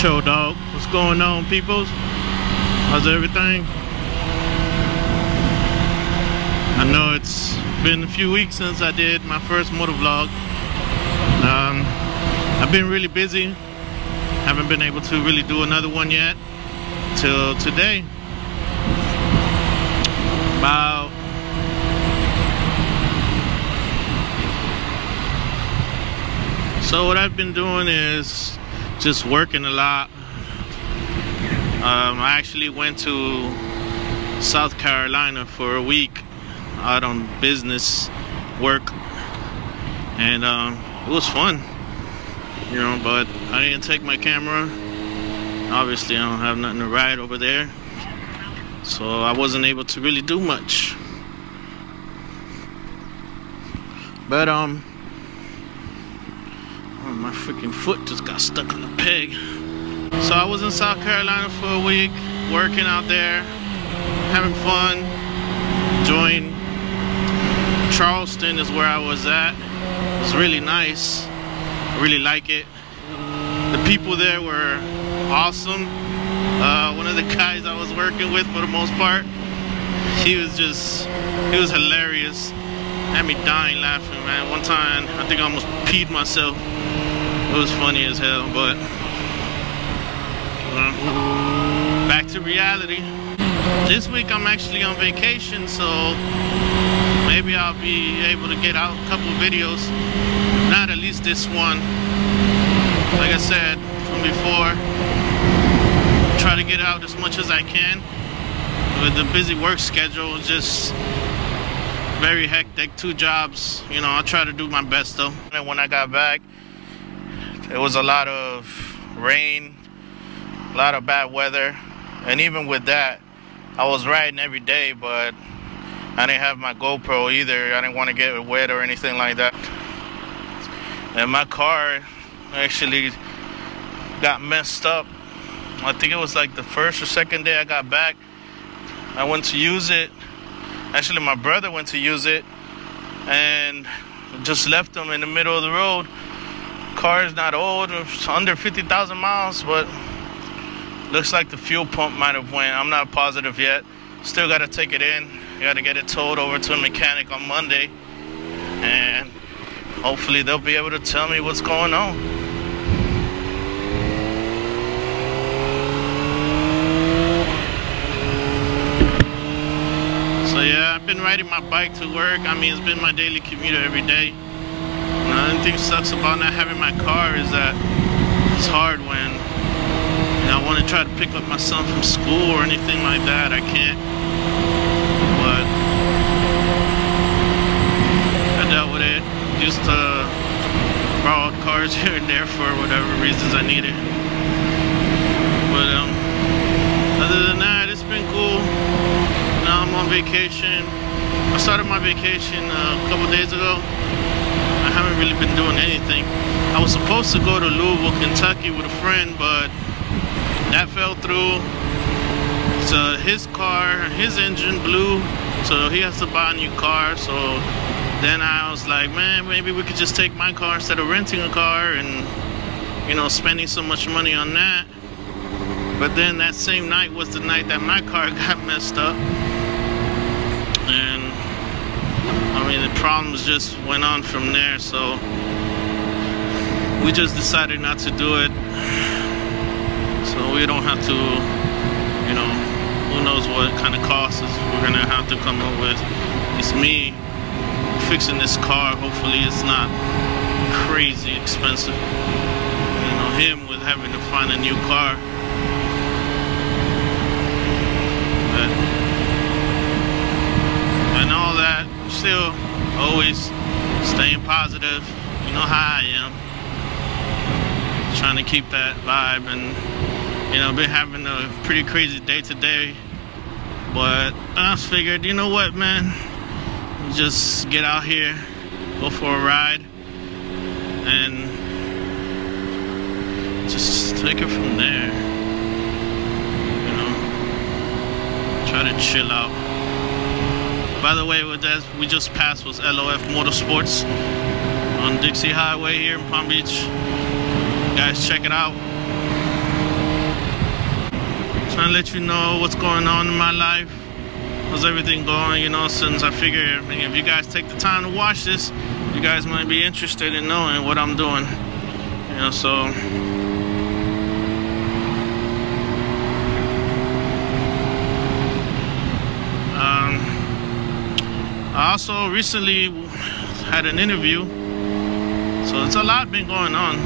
Show dog, what's going on, peoples? How's everything? I know it's been a few weeks since I did my first motovlog. I've been really busy. Haven't been able to really do another one yet till today. So what I've been doing is just working a lot. I actually went to South Carolina for a week out on business work, and it was fun, you know, but I didn't take my camera. Obviously I don't have nothing to ride over there, so I wasn't able to really do much. But my freaking foot just got stuck on a peg. So I was in South Carolina for a week, working out there, having fun, enjoying. Charleston is where I was at. It was really nice. I really like it. The people there were awesome. One of the guys I was working with, for the most part, he was hilarious. Had me dying laughing, man. One time, I think I almost peed myself. It was funny as hell, but back to reality. This week I'm actually on vacation, so maybe I'll be able to get out a couple of videos. If not, at least this one. Like I said from before, try to get out as much as I can. With the busy work schedule, just very hectic, 2 jobs. You know, I'll try to do my best though. And when I got back, there was a lot of rain, a lot of bad weather, and even with that, I was riding every day, but I didn't have my GoPro either. I didn't want to get it wet or anything like that. And my car actually got messed up. I think it was like the first or second day I got back. I went to use it. Actually, my brother went to use it and just left him in the middle of the road. Car is not old, it's under 50,000 miles, but looks like the fuel pump might have went. I'm not positive yet. Still got to take it in. Got to get it towed over to a mechanic on Monday, and hopefully they'll be able to tell me what's going on. So yeah, I've been riding my bike to work. I mean, it's been my daily commute every day. Another thing sucks about not having my car is that it's hard when, you know, I want to try to pick up my son from school or anything like that. I can't. But I dealt with it. Used to borrow cars here and there for whatever reasons I needed. But other than that, it's been cool. Now I'm on vacation. I started my vacation a couple days ago. I haven't really been doing anything. I was supposed to go to Louisville, Kentucky with a friend, but that fell through. So his car, his engine blew, so he has to buy a new car. So then I was like, man, maybe we could just take my car instead of renting a car and, you know, spending so much money on that. But then that same night was the night that my car got messed up. And I mean, the problems just went on from there, so we just decided not to do it. So we don't have to, you know, who knows what kind of costs we're gonna have to come up with. It's me fixing this car. Hopefully it's not crazy expensive. You know, him with having to find a new car. But, and all that, still always staying positive. You know how I am. Trying to keep that vibe, and you know, been having a pretty crazy day today. But I just figured, you know what, man? Just get out here, go for a ride, and just take it from there. You know, try to chill out. By the way, what that we just passed was LOF Motorsports on Dixie Highway here in Palm Beach. Guys, check it out. trying to let you know what's going on in my life. How's everything going, you know, since I figure if you guys take the time to watch this, you guys might be interested in knowing what I'm doing. You know, so I also recently had an interview, so it's a lot been going on.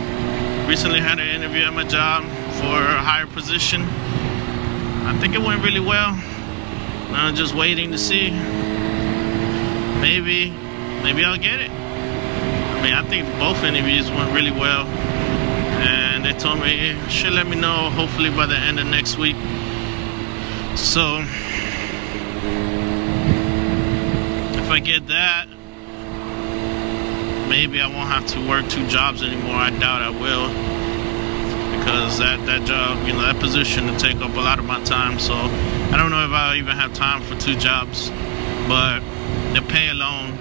Recently had an interview at my job for a higher position. I think it went really well. Now I'm just waiting to see. Maybe I'll get it. I mean, I think both interviews went really well, and they told me should let me know hopefully by the end of next week. So if I get that, maybe I won't have to work 2 jobs anymore. I doubt I will, because that job, you know, that position to take up a lot of my time. So I don't know if I'll even have time for 2 jobs. But the pay alone,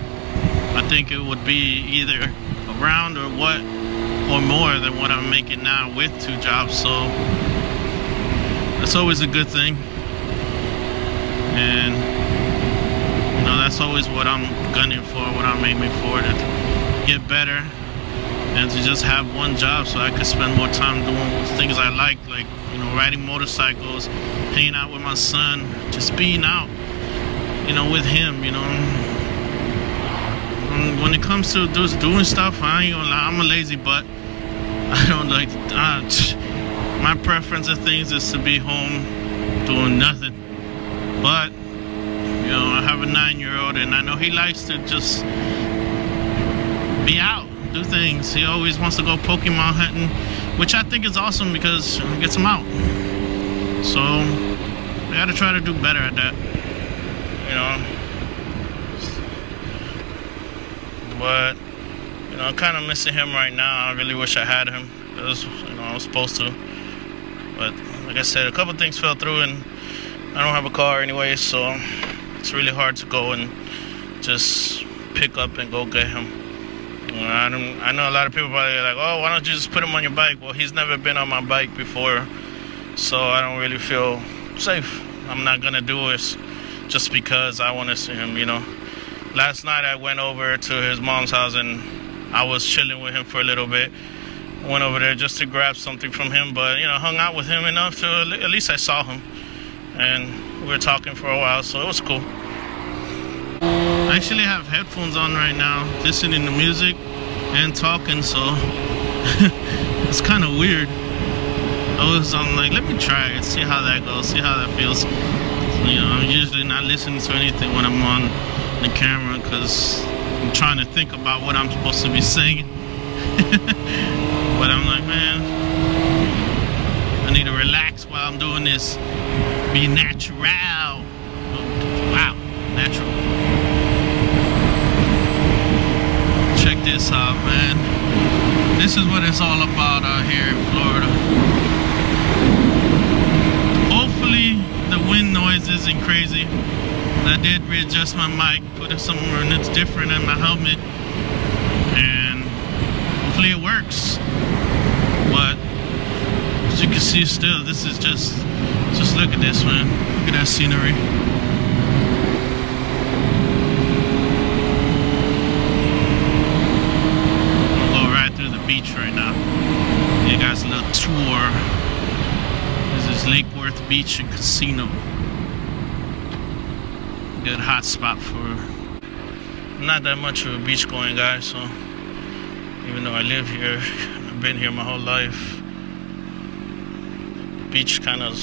I think it would be either around or more than what I'm making now with 2 jobs. So that's always a good thing. And you know, that's always what I'm gunning for, what I'm aiming for, to get better and to just have 1 job so I could spend more time doing things I like, you know, riding motorcycles, hanging out with my son, just being out, you know, with him, you know. When it comes to just doing stuff, I ain't gonna lie, I'm a lazy butt. I don't like, my preference of things is to be home doing nothing. But you know, I have a 9-year-old, and I know he likes to just be out, do things. He always wants to go Pokemon hunting, which I think is awesome because it gets him out. So I gotta try to do better at that, you know. But you know, I'm kind of missing him right now. I really wish I had him, because you know, I was supposed to. But like I said, a couple things fell through, and I don't have a car anyway, so it's really hard to go and just pick up and go get him. You know, I know a lot of people probably like, oh, why don't you just put him on your bike? Well, he's never been on my bike before, so I don't really feel safe. I'm not gonna do it just because I want to see him, you know. Last night I went over to his mom's house and I was chilling with him for a little bit. I went over there just to grab something from him, but you know, hung out with him enough to at least I saw him. And we were talking for a while, so it was cool. I actually have headphones on right now, listening to music and talking, so it's kind of weird. I'm like, let me try it, see how that goes, see how that feels. You know, I'm usually not listening to anything when I'm on the camera because I'm trying to think about what I'm supposed to be saying. But I'm like, man, I need to relax while I'm doing this. Be natural. Wow, natural. Check this out, man. This is what it's all about out here in Florida. Hopefully the wind noise isn't crazy. I did readjust my mic, put it somewhere that's different in my helmet, and hopefully it works. But as you can see, still, this is just look at this, man. Look at that scenery. I'll go right through the beach right now. You guys a little tour. This is Lake Worth Beach and Casino. Good hot spot for. I'm not that much of a beach going guy, so even though I live here, I've been here my whole life. Beach kind of,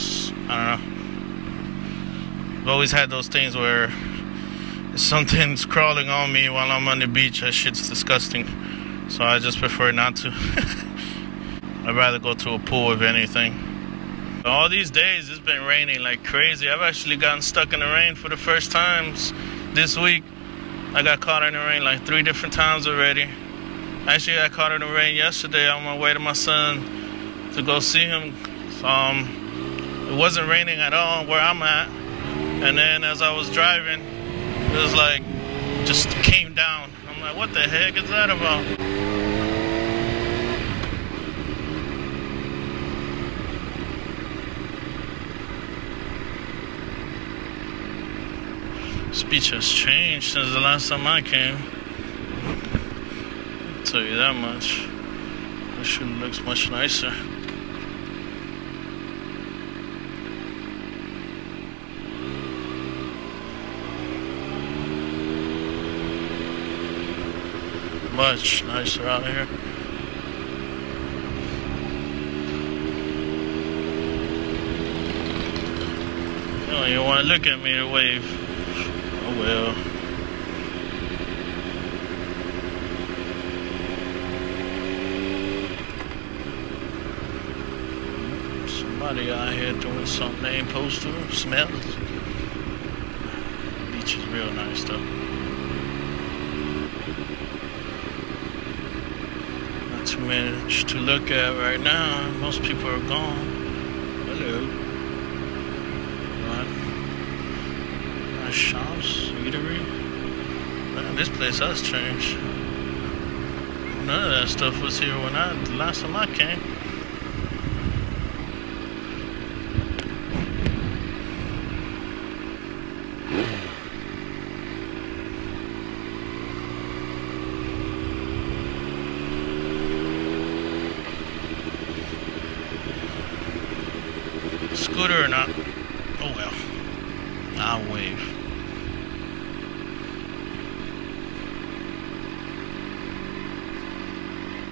I don't know. I've always had those things where something's crawling on me while I'm on the beach. That shit's disgusting. So I just prefer not to. I'd rather go to a pool if anything. All these days it's been raining like crazy. I've actually gotten stuck in the rain for the first times this week. I got caught in the rain like 3 different times already. Actually, I caught in the rain yesterday on my way to my son to go see him. It wasn't raining at all where I'm at. And then as I was driving, it was like, just came down. I'm like, what the heck is that about? This beach has changed since the last time I came. I'll tell you that much. This shit looks much nicer. Much nicer out here. You don't even want to look at me to wave. Oh well. Somebody out here doing something they ain't supposed to. Smells. Beach is real nice though. Not too much to look at right now. Most people are gone. Hello. What? Nice shops, eatery. Man, this place has changed. None of that stuff was here when the last time I came. Scooter or not? Oh well. I'll wave.